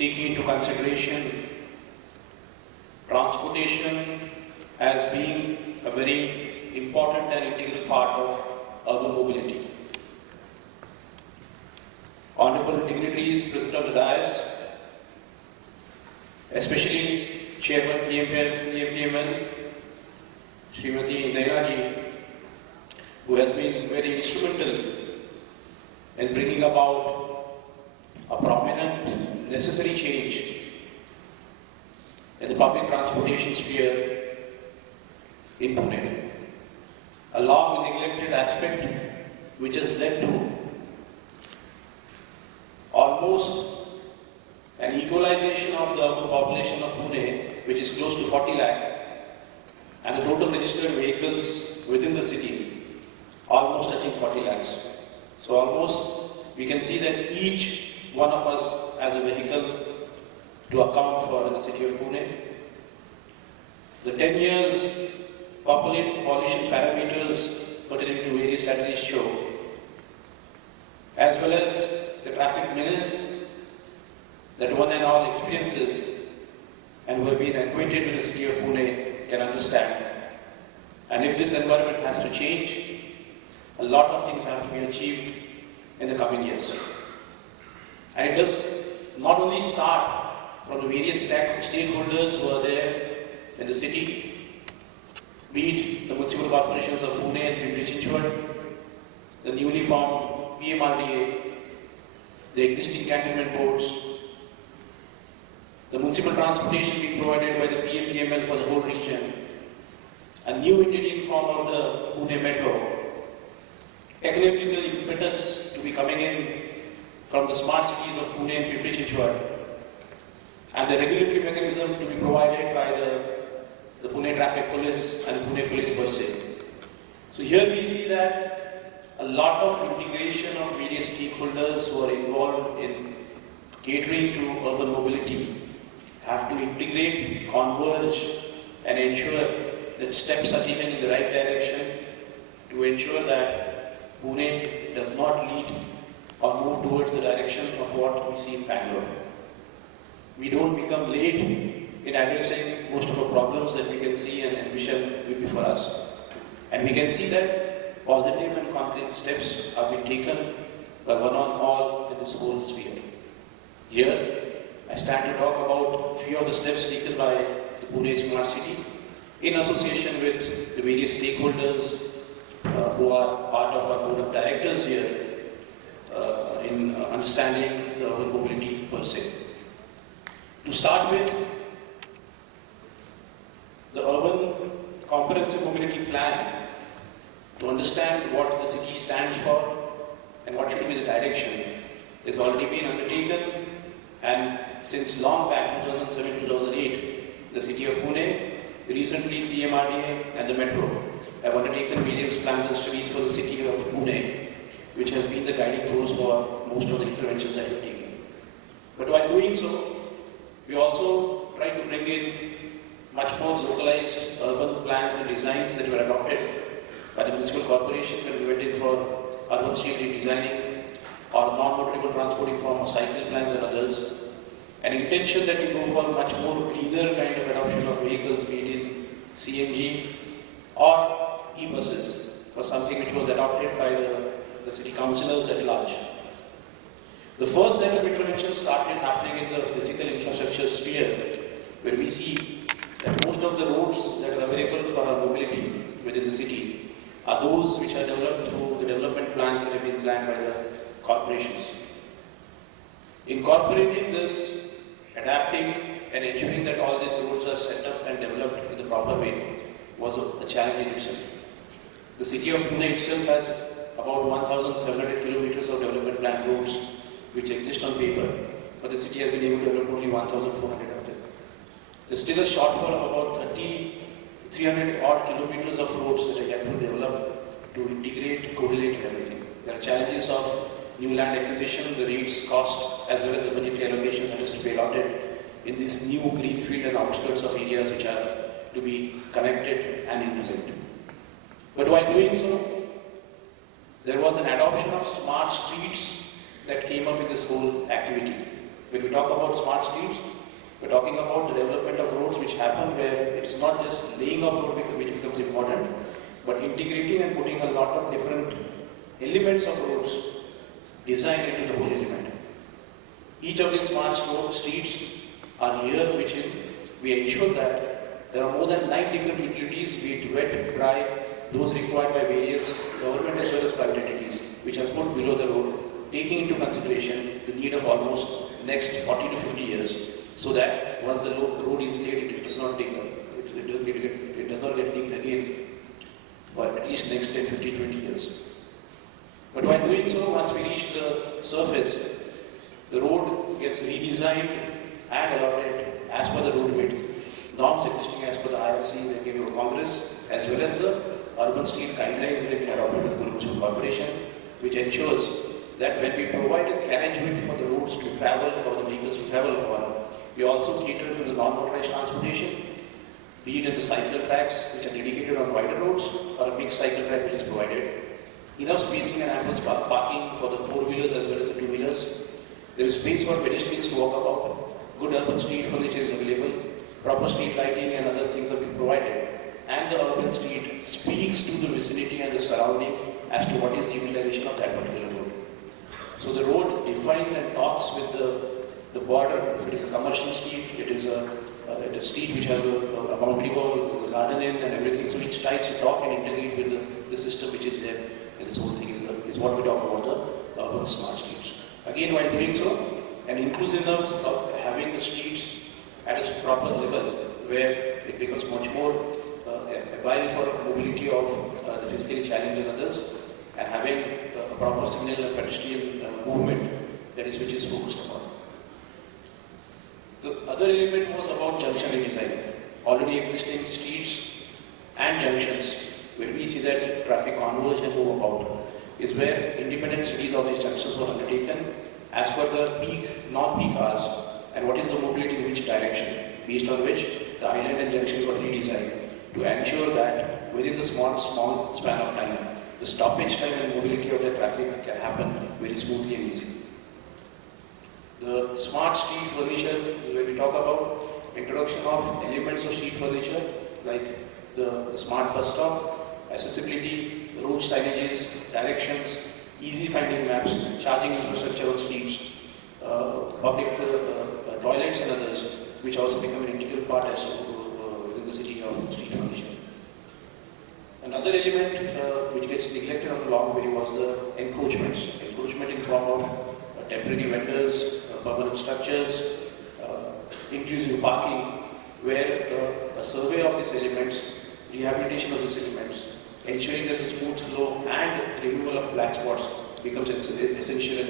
taking into consideration transportation as being a very important and integral part of urban mobility. Honorable dignitaries present on the dais, especially Chairman PMPML, Srimati Nairaji, who has been very instrumental in bringing about a prominent, necessary change in the public transportation sphere in Pune. A long neglected aspect which has led to almost an equalization of the urban population of Pune, which is close to 40 lakh, and the total registered vehicles within the city almost touching 40 lakhs. So almost we can see that each one of us has a vehicle to account for in the city of Pune. The 10 years pollution parameters pertaining to various categories show, as well as the traffic menace that one and all experiences and who have been acquainted with the city of Pune can understand. And if this environment has to change, a lot of things have to be achieved in the coming years. And it does not only start from the various stakeholders who are there in the city, be it the municipal corporations of Pune and Pimpri-Chinchwad, the newly formed PMRDA, the existing cantonment boards, the municipal transportation being provided by the PMPML for the whole region, a new entity in form of the Pune Metro, technological impetus to be coming in from the smart cities of Pune and Pimpri-Chinchwad, and the regulatory mechanism to be provided by the Pune Traffic Police and the Pune Police per se. So here we see that a lot of integration of various stakeholders who are involved in catering to urban mobility have to integrate, converge, and ensure that steps are taken in the right direction to ensure that Pune does not lead or move towards the direction of what we see in Bangalore. We don't become late in addressing most of the problems that we can see and envision will be for us. And we can see that positive and concrete steps have been taken by one and all in this whole sphere. Here, I stand to talk about a few of the steps taken by the Pune Smart City in association with the various stakeholders who are part of our board of directors here in understanding the urban mobility per se. To start with, the urban comprehensive mobility plan, to understand what the city stands for and what should be the direction, has already been undertaken, and since long back, 2007-2008, the city of Pune, recently PMRDA and the Metro have undertaken various plans and studies for the city of Pune, which has been the guiding force for most of the interventions that we are taking. But while doing so, we also try to bring in much more localized urban plans and designs that were adopted by the municipal corporation when we went in for urban street redesigning or non-motorable transporting form of cycle plans and others. An intention that we go for much more cleaner kind of adoption of vehicles, be it in CNG or e-buses, was something which was adopted by the city councillors at large. The first set of interventions started happening in the physical infrastructure sphere, where we see that most of the roads that are available for our mobility within the city are those which are developed through the development plans that have been planned by the corporations. Incorporating this, adapting and ensuring that all these roads are set up and developed in the proper way was a challenge in itself. The city of Pune itself has about 1,700 kilometers of development plan roads which exist on paper, but the city has been able to develop only 1,400 of them. There's still a shortfall of about 300 odd kilometers of roads that are yet to develop to integrate, correlate and everything. There are challenges of new land acquisition, the rates, cost, as well as the budgetary allocations that is to be allotted in these new greenfield and outskirts of areas which are to be connected and interlinked. But while doing so, there was an adoption of smart streets that came up in this whole activity. When we talk about smart streets, we're talking about the development of roads which happen where it is not just laying of road which becomes important, but integrating and putting a lot of different elements of roads design into the whole element. Each of these smart streets are here which we ensure that there are more than 9 different utilities, be it wet, dry, those required by various government as well as private entities, which are put below the road, taking into consideration the need of almost next 40 to 50 years, so that once the road is laid, it does not dig up, it does not get digged again for at least next 10, 15, 20 years. But while doing so, once we reach the surface, the road gets redesigned and allotted as per the road width, norms existing as per the IRC that came from Congress, as well as the urban street guidelines that have been adopted by the Pune Municipal Corporation, which ensures that when we provide a carriage width for the roads to travel, for the vehicles to travel upon, we also cater to the non-motorized transportation, be it in the cycle tracks which are dedicated on wider roads or a mixed cycle track which is provided. Enough spacing and ample parking for the 4-wheelers as well as the 2-wheelers. There is space for pedestrians to walk about. Good urban street furniture is available. Proper street lighting and other things have been provided. And the urban street speaks to the vicinity and the surrounding as to what is the utilization of that particular road. So the road defines and talks with the border. If it is a commercial street, it is a street which has a boundary wall, there's a garden in and everything. So it tries to talk and integrate with the system which is there. And this whole thing is what we talk about the urban smart streets. Again, while doing so, an inclusiveness of having the streets at a proper level where it becomes much more mobile for mobility of the physically challenged and others, and having a proper signal and pedestrian movement which is focused upon. The other element was about junction redesign. Already existing streets and junctions where we see that traffic converge and move about is where independent studies of these junctions were undertaken as per the peak, non-peak hours, and what is the mobility in which direction, based on which the island and junction got redesigned to ensure that within the small span of time, the stoppage time and mobility of the traffic can happen very smoothly and easily. The smart street furniture is where we talk about introduction of elements of street furniture like the smart bus stop, accessibility, road signages, directions, easy finding maps, charging infrastructure on streets, public toilets and others, which also become an integral part as within the city of street furniture. Another element which gets neglected on the long way was the encroachments. Encroachment in form of temporary vendors, permanent structures, intrusive parking, where a survey of these elements, rehabilitation of these elements, ensuring there's a smooth flow and removal of black spots becomes essential and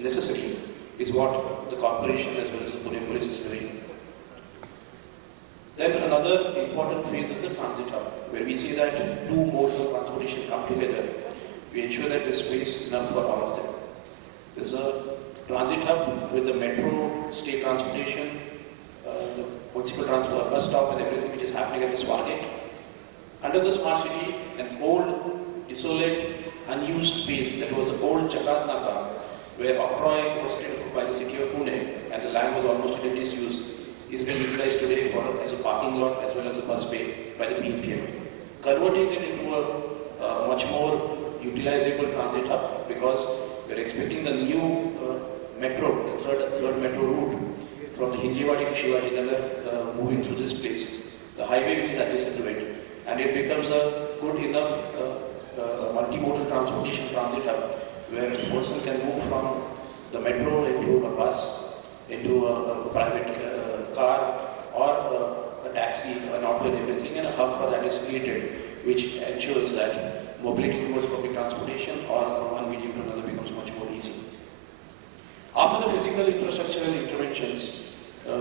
necessary, is what the corporation as well as the Pune police is doing. Then another important phase is the transit hub, where we see that 2 modes of transportation come together. We ensure that there's space enough for all of them. There's a transit hub with the metro, state transportation, the municipal transport, bus stop and everything which is happening at the Smart Gate. Under the smart city, an old, desolate, unused space that was the old Chakat Naka, where octroi was created by the city of Pune and the land was almost in disuse, is being utilized today as a parking lot as well as a bus bay by the PMPM. Converting it into a much more utilizable transit hub, because we are expecting the new metro, the third metro route from the Hinjewadi to Shivaji Nagar moving through this place, the highway which is adjacent to it, and it becomes a good enough multimodal transportation transit hub where a person can move from the metro into a bus, into a private car or a taxi, an auto and everything, and a hub for that is created, which ensures that mobility towards public transportation or from one medium to another becomes much more easy. After the physical infrastructural interventions,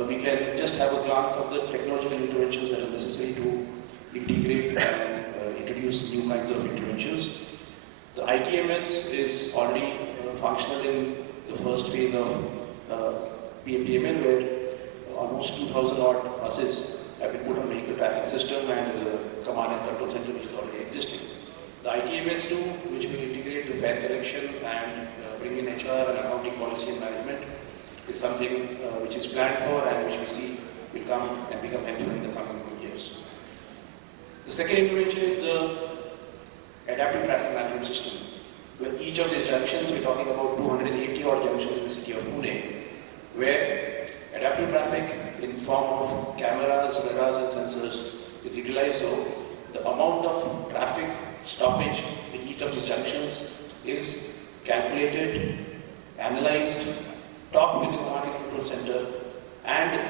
we can just have a glance of the technological interventions that are necessary to integrate and introduce new kinds of interventions. The ITMS is already functional in the first phase of PMPML, where almost 2,000 odd buses have been put on vehicle traffic system, and there's a command and control center which is already existing. The ITMS 2, which will integrate the fare collection and bring in HR and accounting policy and management, is something which is planned for and which we see will come and become helpful in the coming years. The second intervention is the adaptive traffic management system. Where each of these junctions, we're talking about 280 odd junctions in the city of Pune, where adaptive traffic in form of cameras, radars and sensors is utilized, so the amount of traffic stoppage in each of these junctions is calculated, analyzed, talked with the command and control center, and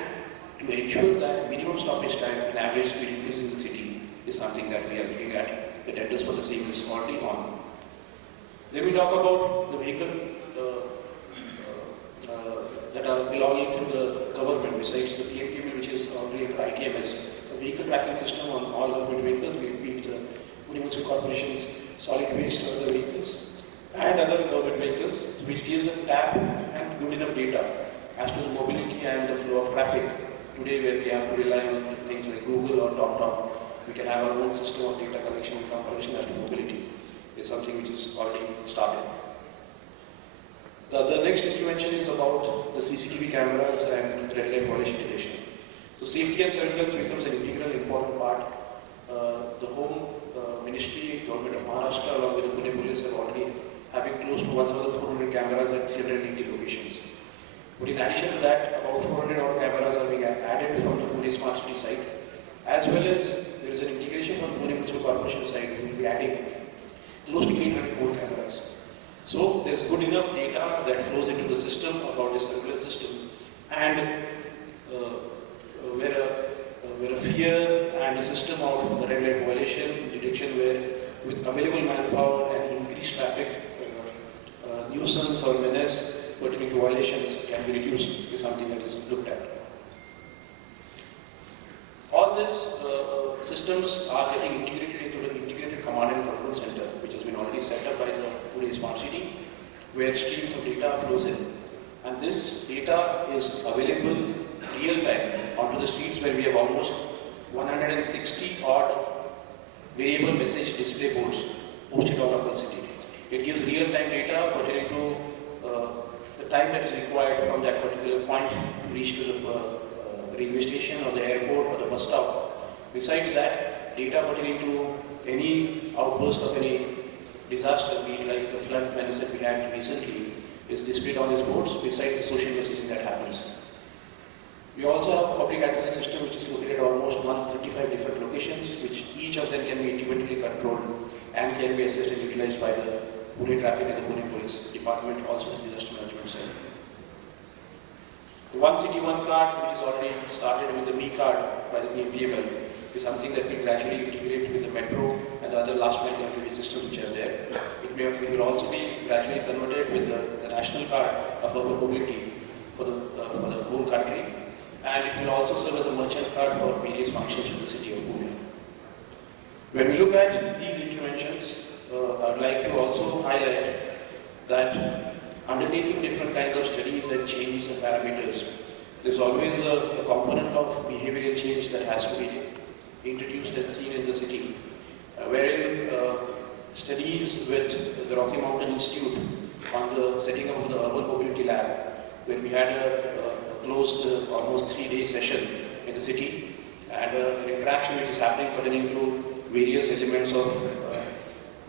to ensure that minimum stoppage time and average speed increase in the city is something that we are looking at. The tenders for the same is already on. Then we talk about the vehicle that are belonging to the government, besides the PMPML, which is already under ITMS. The vehicle tracking system on all government vehicles, we repeat the Pune Municipal Corporation's solid waste or other vehicles and other government vehicles, which gives a tab and good enough data as to the mobility and the flow of traffic. Today, where we have to rely on things like Google or TomTom, we can have our own system of data collection and compilation as to mobility. Is something which is already started. The next intervention is about the CCTV cameras and red light violation detection. So safety and surveillance becomes an integral important part. The Home Ministry, Government of Maharashtra, along with the Pune Police, are already having close to 1,400 cameras at 380 locations. But in addition to that, about 400 odd cameras are being added from the Pune Smart City side, as well as there is an integration from the Pune Municipal Corporation side. We will be adding close to 800 more cameras. So there's good enough data that flows into the system about the surveillance system, and where a fear and a system of the red light violation detection, where with available manpower and increased traffic, nuisance or menace pertaining to violations can be reduced, is something that is looked at. All these systems are getting integrated into the integrated command and control center, which has been already set up by the Pune Smart City, where streams of data flows in. And this data is available real time onto the streets, where we have almost 160 odd variable message display boards posted all over the city. It gives real time data pertaining to the time that is required from that particular point to reach to the railway station or the airport or the bus stop. Besides that, data pertaining to any outburst of any disaster, be it like the flood menace that we had recently, is displayed on these boards, besides the social messaging that happens. We also have a public addressing system which is located at almost 135 different locations, which each of them can be independently controlled and can be assessed and utilized by the Pune Traffic and the Pune Police Department, also the disaster management cell. The One City One card, which is already started with the Me card by the PMPML, is something that will gradually integrate with the metro and the other last mile connectivity systems which are there. It will also be gradually converted with the national card of urban mobility for the whole country, and it will also serve as a merchant card for various functions in the city of Pune. When we look at these interventions, I'd like to also highlight that undertaking different kinds of studies and changes and parameters, there's always a component of behavioral change that has to be introduced and seen in the city, wherein studies with the Rocky Mountain Institute on the setting up of the Urban Mobility Lab, where we had a closed almost 3-day session in the city, and an interaction which is happening pertaining to various elements of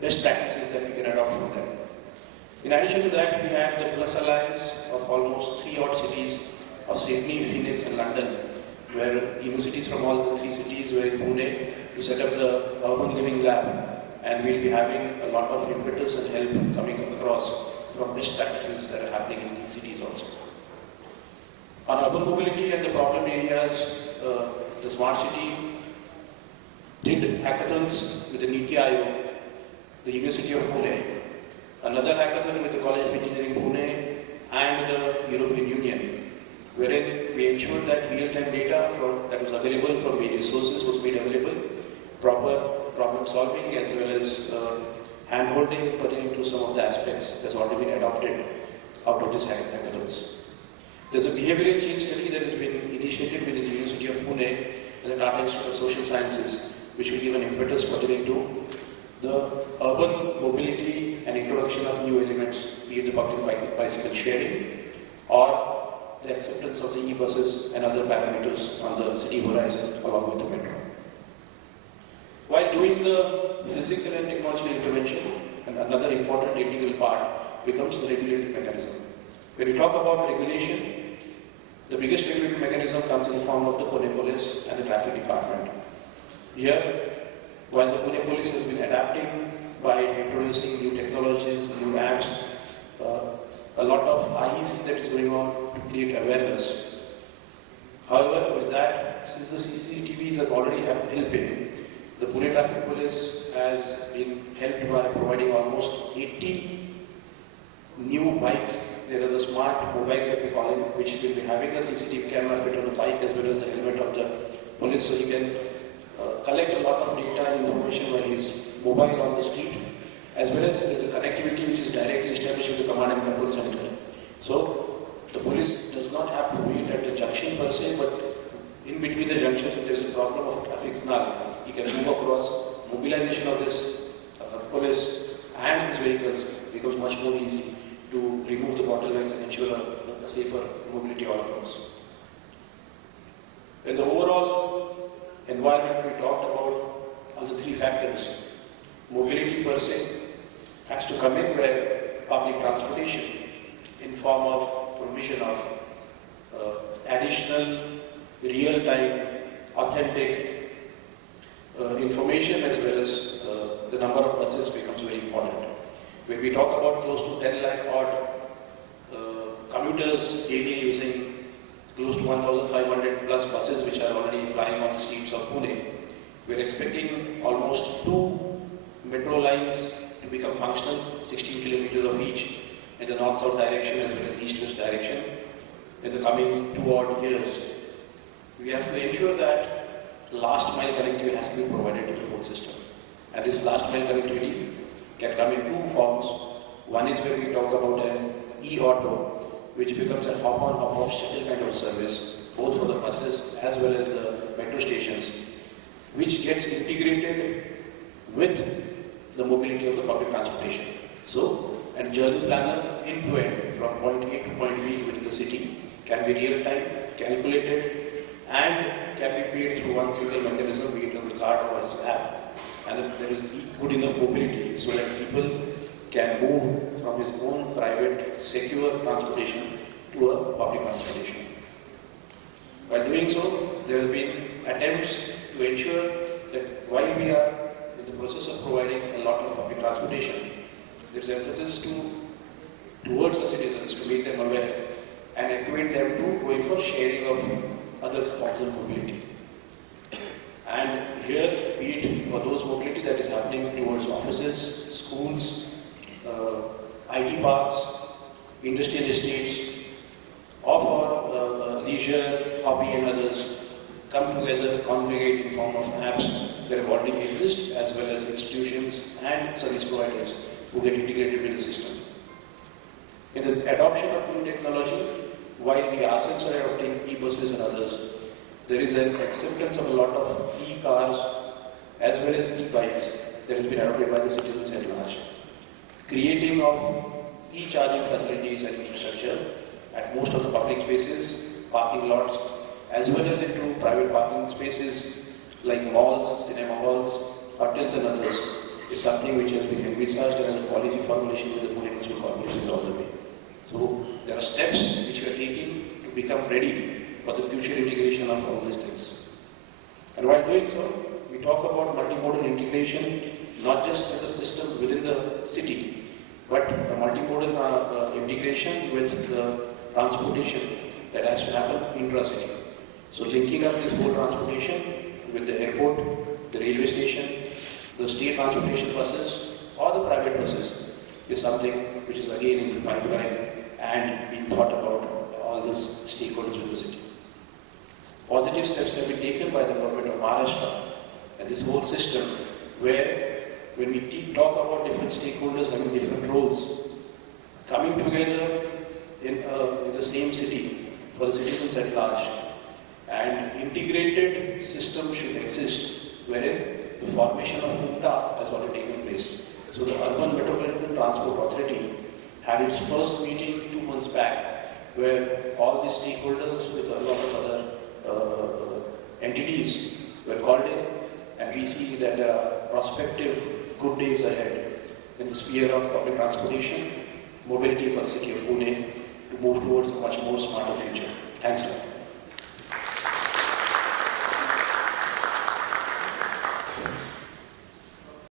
best practices that we can adopt from them. In addition to that, we had the Plus Alliance of almost 3 odd cities of Sydney, Phoenix and London, where universities from all the 3 cities were in Pune to set up the Urban Living Lab, and we'll be having a lot of impetus and help coming across from best practices that are happening in these cities also. On urban mobility and the problem areas, the Smart City did hackathons with the Niti Aayog, the University of Pune, another hackathon with the College of Engineering Pune and the European Union, wherein we ensured that real-time data that was available from various sources was made available, proper problem solving as well as hand-holding pertaining to some of the aspects that's already been adopted out of these hackathons. There's a behavioral change study that has been initiated within the University of Pune and the Tata Institute of Social Sciences, which will give an impetus pertaining to the urban mobility and introduction of new elements, be it the public bicycle sharing or the acceptance of the e-buses and other parameters on the city horizon along with the metro. While doing the physical and technological intervention, and another important integral part becomes the regulatory mechanism. When we talk about regulation, the biggest regulatory mechanism comes in the form of the Pune Police and the Traffic Department. Here, while the Pune Police has been adapting by introducing new technologies, new apps, a lot of IEC that is going on to create awareness. However, with that, since the CCTVs are already helping, the Pune Traffic Police has been helped by providing almost 80 new bikes. There are the smart mobiles that we call them, which will be having a CCTV camera fit on the bike as well as the helmet of the police, so he can collect a lot of data and information while he's mobile on the street, as well as there is a connectivity which is directly established with the command and control center. So the police does not have to wait at the junction per se, but in between the junctions, if there is a problem of a traffic signal, he can move across. Mobilization of this police and these vehicles becomes much more easy to remove the bottlenecks and ensure a safer mobility all across. In the overall environment, we talked about all the three factors. Mobility per se has to come in where public transportation in form of provision of additional real-time authentic information as well as the number of buses becomes very important. When we talk about close to 10 lakh odd commuters daily using close to 1,500 plus buses which are already plying on the streets of Pune, we are expecting almost 2 metro lines to become functional, 16 kilometers of each in the north-south direction as well as east-west direction in the coming 2 odd years. We have to ensure that last mile connectivity has to be provided to the whole system. And this last mile connectivity can come in 2 forms. One is where we talk about an e-auto, which becomes a hop-on, hop-off shuttle kind of service, both for the buses as well as the metro stations, which gets integrated with the mobility of the public transportation. So, a journey planner end-to-end from point A to point B within the city can be real-time, calculated, and can be paid through one single mechanism, be it on the card or its app. And there is good enough mobility so that people can move from his own private, secure transportation to a public transportation. While doing so, there has been attempts to ensure that while we are in the process of providing a lot of public transportation, there is emphasis towards the citizens to make them aware and acquaint them to going for sharing of other forms of mobility. And here, be it for those mobility that is happening towards offices, schools, IT parks, industrial estates, or for leisure, hobby and others, come together, congregate in form of apps that already exist, as well as institutions and service providers who get integrated with the system. In the adoption of new technology, while we ourselves are adopting e-buses and others, there is an acceptance of a lot of e-cars as well as e-bikes that has been adopted by the citizens at large. Creating of e-charging facilities and infrastructure at most of the public spaces, parking lots, as well as into private parking spaces like malls, cinema halls, hotels and others, is something which has been envisaged and as a policy formulation with the Pune Municipal Corporations all the way. So there are steps which we are taking to become ready for the future integration of all these things. And while doing so, we talk about multimodal integration, not just with the system within the city, but a multimodal integration with the transportation that has to happen intra-city. So linking up this whole transportation with the airport, the railway station, the state transportation buses, or the private buses is something which is again in the pipeline and being thought about all these stakeholders in the city. Positive steps have been taken by the government of Maharashtra and this whole system where when we talk about different stakeholders having different roles, coming together in the same city for the citizens at large, and integrated system should exist wherein the formation of UMTA has already taken place. So the Urban Metropolitan Transport Authority had its first meeting 2 months back where all the stakeholders with a lot of other entities were called in, and we see that there are prospective good days ahead in the sphere of public transportation, mobility for the city of Pune to move towards a much more smarter future. Thanks a lot.